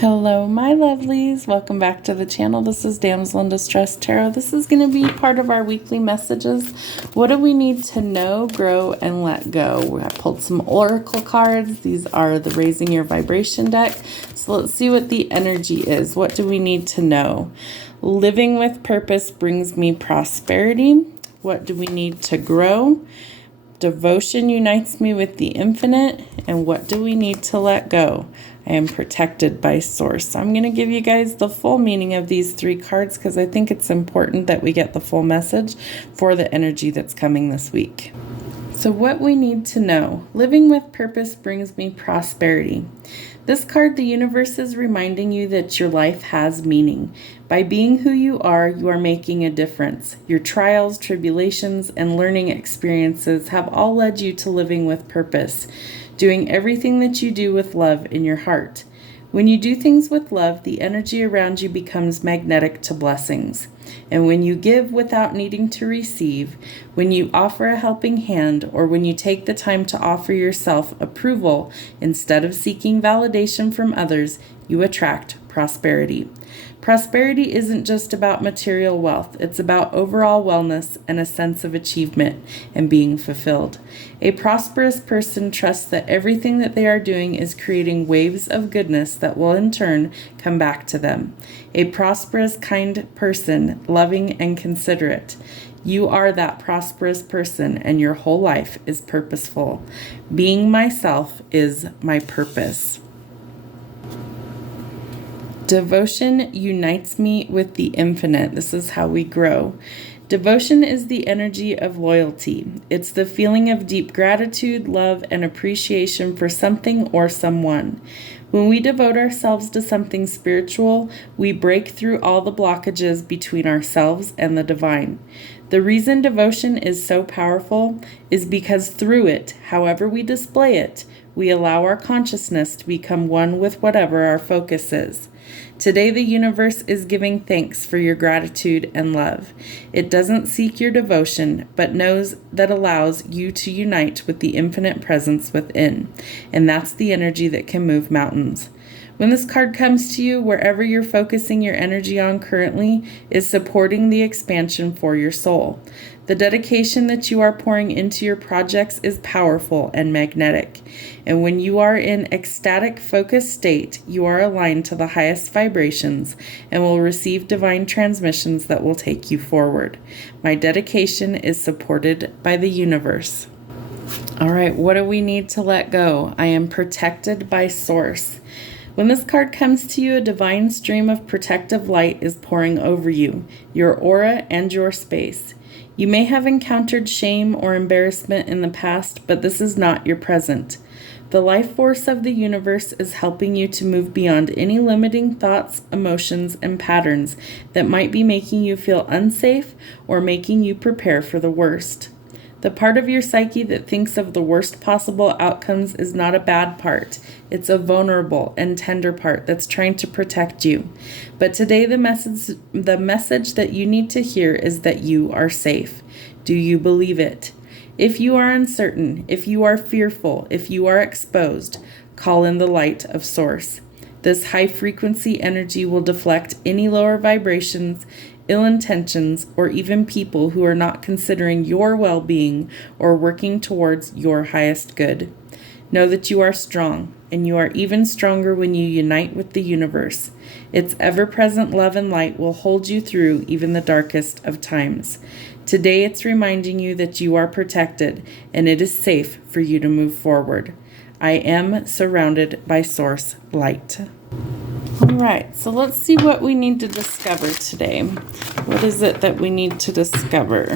Hello, my lovelies. Welcome back to the channel. This is DamselNDistresstarot. This is going to be part of our weekly messages. What do we need to know, grow, and let go? I pulled some oracle cards. These are the Raising Your Vibration deck. So let's see what the energy is. What do we need to know? Living with purpose brings me prosperity. What do we need to grow? Devotion unites me with the infinite. And what do we need to let go? I am protected by source. So I'm going to give you guys the full meaning of these three cards because I think it's important that we get the full message for the energy that's coming this week. So what we need to know. Living with purpose brings me prosperity. This card, the universe is reminding you that your life has meaning. By being who you are making a difference. Your trials, tribulations, and learning experiences have all led you to living with purpose, doing everything that you do with love in your heart. When you do things with love, the energy around you becomes magnetic to blessings. And when you give without needing to receive, when you offer a helping hand, or when you take the time to offer yourself approval instead of seeking validation from others, you attract prosperity. Prosperity isn't just about material wealth. It's about overall wellness and a sense of achievement and being fulfilled. A prosperous person trusts that everything that they are doing is creating waves of goodness that will in turn come back to them. A prosperous, kind person, loving and considerate. You are that prosperous person and your whole life is purposeful. Being myself is my purpose. Devotion unites me with the infinite. This is how we grow. Devotion is the energy of loyalty. It's the feeling of deep gratitude, love, and appreciation for something or someone. When we devote ourselves to something spiritual, we break through all the blockages between ourselves and the divine. The reason devotion is so powerful is because through it, however we display it, we allow our consciousness to become one with whatever our focus is. Today, the universe is giving thanks for your gratitude and love. It doesn't seek your devotion, but knows that allows you to unite with the infinite presence within. And that's the energy that can move mountains. When this card comes to you, wherever you're focusing your energy on currently is supporting the expansion for your soul. The dedication that you are pouring into your projects is powerful and magnetic. And when you are in ecstatic focused state, you are aligned to the highest vibrations and will receive divine transmissions that will take you forward. My dedication is supported by the universe. All right, what do we need to let go? I am protected by source. When this card comes to you, a divine stream of protective light is pouring over you, your aura, and your space. You may have encountered shame or embarrassment in the past, but this is not your present. The life force of the universe is helping you to move beyond any limiting thoughts, emotions, and patterns that might be making you feel unsafe or making you prepare for the worst. The part of your psyche that thinks of the worst possible outcomes is not a bad part. It's a vulnerable and tender part that's trying to protect you. But today the message that you need to hear is that you are safe. Do you believe it? If you are uncertain, if you are fearful, if you are exposed, call in the light of source. This high frequency energy will deflect any lower vibrations, ill intentions, or even people who are not considering your well-being or working towards your highest good. Know that you are strong, and you are even stronger when you unite with the universe. Its ever-present love and light will hold you through even the darkest of times. Today it's reminding you that you are protected, and it is safe for you to move forward. I am surrounded by source light. All right, so let's see what we need to discover today. What is it that we need to discover?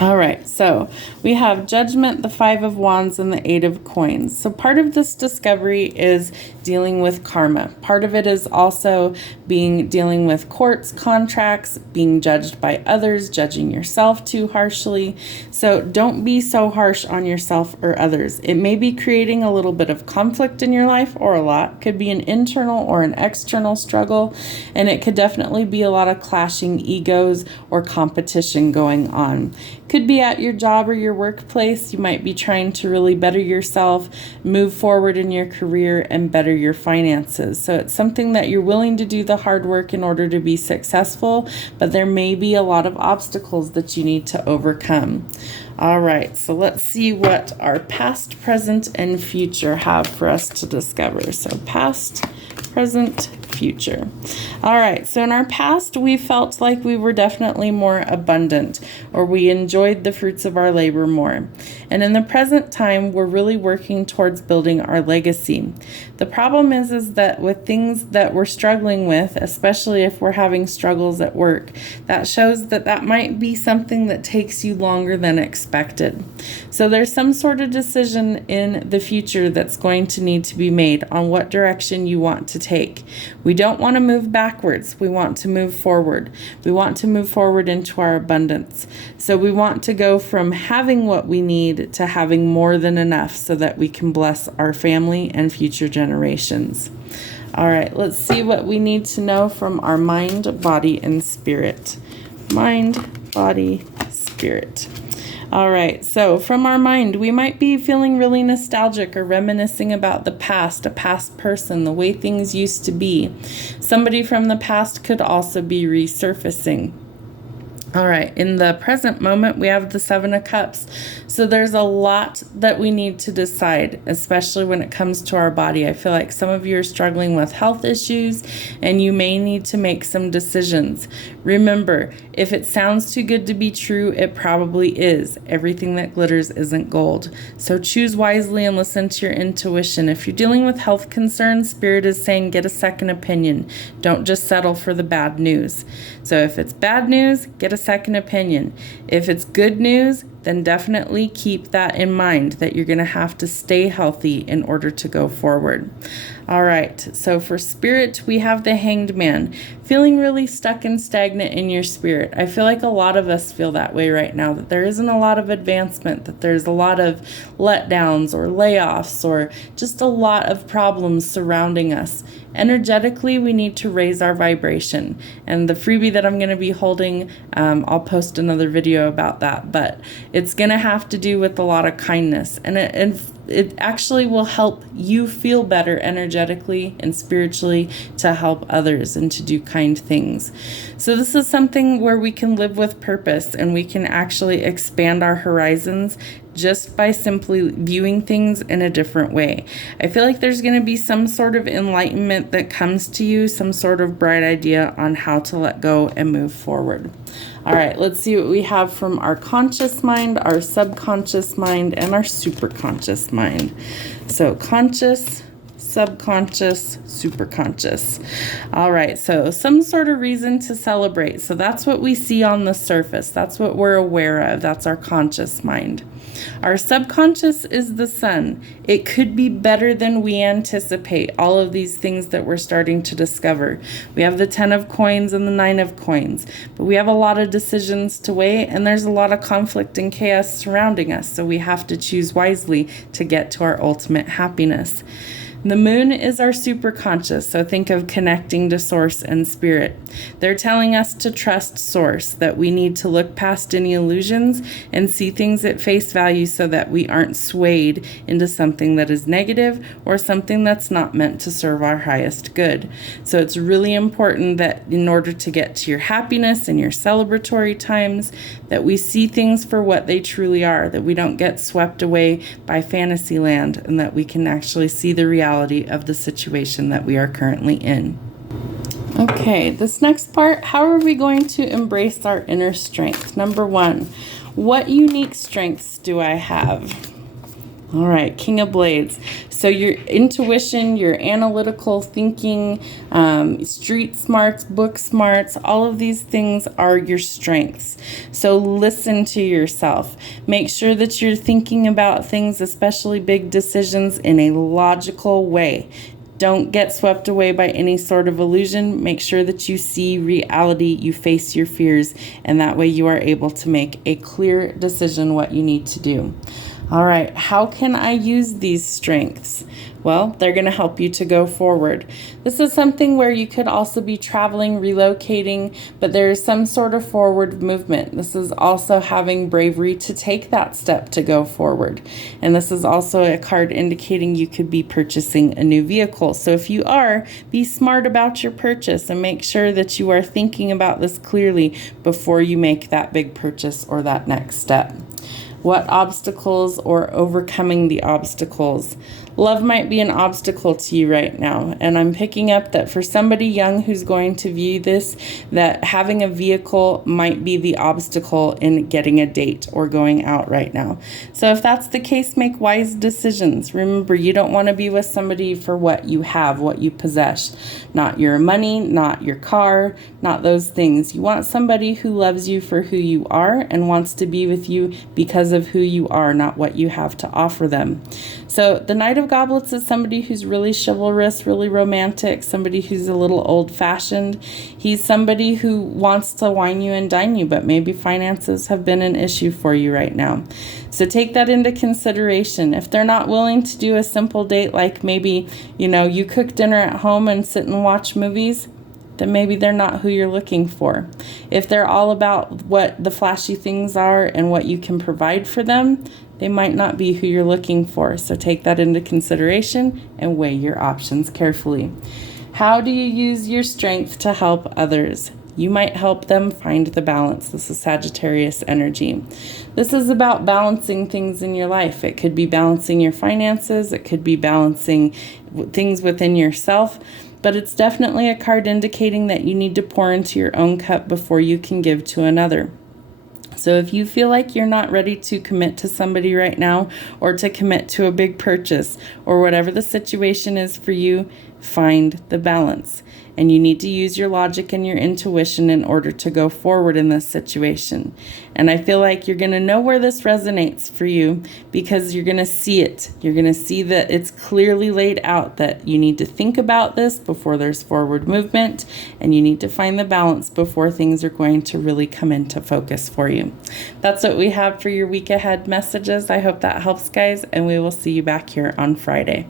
All right, so we have Judgment, the Five of Wands, and the Eight of Coins. So part of this discovery is dealing with karma. Part of it is also dealing with courts, contracts, being judged by others, judging yourself too harshly. So don't be so harsh on yourself or others. It may be creating a little bit of conflict in your life, or a lot. Could be an internal or an external struggle, and it could definitely be a lot of clashing egos or competition going on. Could be at your job or your workplace. You might be trying to really better yourself, move forward in your career, and better your finances. So it's something that you're willing to do the hard work in order to be successful, but there may be a lot of obstacles that you need to overcome. All right, so let's see what our past, present, and future have for us to discover. So past, present, future. All right, so in our past, we felt like we were definitely more abundant, or we enjoyed the fruits of our labor more. And in the present time, we're really working towards building our legacy. The problem is that with things that we're struggling with, especially if we're having struggles at work, that shows that that might be something that takes you longer than expected. So there's some sort of decision in the future that's going to need to be made on what direction you want to take. We don't want to move backwards. We want to move forward. We want to move forward into our abundance. So we want to go from having what we need to having more than enough so that we can bless our family and future generations. All right, let's see what we need to know from our mind, body, and spirit. Mind, body, spirit. All right, so from our mind, we might be feeling really nostalgic or reminiscing about the past, a past person, the way things used to be. Somebody from the past could also be resurfacing. All right, in the present moment, we have the Seven of Cups. So there's a lot that we need to decide, especially when it comes to our body. I feel like some of you are struggling with health issues, and you may need to make some decisions. Remember, if it sounds too good to be true, it probably is. Everything that glitters isn't gold. So choose wisely and listen to your intuition. If you're dealing with health concerns, Spirit is saying get a second opinion. Don't just settle for the bad news. So if it's bad news, get a second opinion. If it's good news, then definitely keep that in mind, that you're going to have to stay healthy in order to go forward. All right, so for spirit, we have the Hanged Man, feeling really stuck and stagnant in your spirit. I feel like a lot of us feel that way right now, that there isn't a lot of advancement, that there's a lot of letdowns or layoffs or just a lot of problems surrounding us. Energetically, we need to raise our vibration. And the freebie that I'm going to be holding, I'll post another video about that, but it's going to have to do with a lot of kindness. And it actually will help you feel better energetically and spiritually to help others and to do kind things. So this is something where we can live with purpose, and we can actually expand our horizons just by simply viewing things in a different way. I feel like there's going to be some sort of enlightenment that comes to you, some sort of bright idea on how to let go and move forward. All right, let's see what we have from our conscious mind, our subconscious mind, and our superconscious mind. So conscious, subconscious, superconscious. All right, so some sort of reason to celebrate. So that's what we see on the surface. That's what we're aware of. That's our conscious mind. Our subconscious is the sun. It could be better than we anticipate. All of these things that we're starting to discover. We have the 10 of coins and the 9 of coins, but we have a lot of decisions to weigh, and there's a lot of conflict and chaos surrounding us. So we have to choose wisely to get to our ultimate happiness. The moon is our superconscious, so think of connecting to source and spirit. They're telling us to trust source, that we need to look past any illusions and see things at face value so that we aren't swayed into something that is negative or something that's not meant to serve our highest good. So it's really important that in order to get to your happiness and your celebratory times, that we see things for what they truly are, that we don't get swept away by fantasy land, and that we can actually see the reality of the situation that we are currently in. Okay, this next part, how are we going to embrace our inner strength? Number 1, what unique strengths do I have? All right, King of Blades. So your intuition, your analytical thinking, street smarts, book smarts, all of these things are your strengths. So listen to yourself. Make sure that you're thinking about things, especially big decisions, in a logical way. Don't get swept away by any sort of illusion. Make sure that you see reality, you face your fears, and that way you are able to make a clear decision what you need to do. All right, how can I use these strengths? Well, they're going to help you to go forward. This is something where you could also be traveling, relocating, but there is some sort of forward movement. This is also having bravery to take that step to go forward. And this is also a card indicating you could be purchasing a new vehicle. So if you are, be smart about your purchase and make sure that you are thinking about this clearly before you make that big purchase or that next step. What obstacles or overcoming the obstacles? Love might be an obstacle to you right now. And I'm picking up that for somebody young who's going to view this, that having a vehicle might be the obstacle in getting a date or going out right now. So if that's the case, make wise decisions. Remember, you don't want to be with somebody for what you have, what you possess. Not your money, not your car, not those things. You want somebody who loves you for who you are and wants to be with you because of who you are, not what you have to offer them. So the Knight of Goblets is somebody who's really chivalrous, really romantic, somebody who's a little old-fashioned. He's somebody who wants to wine you and dine you, but maybe finances have been an issue for you right now. So take that into consideration. If they're not willing to do a simple date like maybe, you cook dinner at home and sit and watch movies, then maybe they're not who you're looking for. If they're all about what the flashy things are and what you can provide for them, they might not be who you're looking for. So take that into consideration and weigh your options carefully. How do you use your strength to help others? You might help them find the balance. This is Sagittarius energy. This is about balancing things in your life. It could be balancing your finances. It could be balancing things within yourself. But it's definitely a card indicating that you need to pour into your own cup before you can give to another. So if you feel like you're not ready to commit to somebody right now or to commit to a big purchase or whatever the situation is for you, find the balance. And you need to use your logic and your intuition in order to go forward in this situation. And I feel like you're going to know where this resonates for you because you're going to see it. You're going to see that it's clearly laid out that you need to think about this before there's forward movement, and you need to find the balance before things are going to really come into focus for you. That's what we have for your week ahead messages. I hope that helps, guys, and we will see you back here on Friday.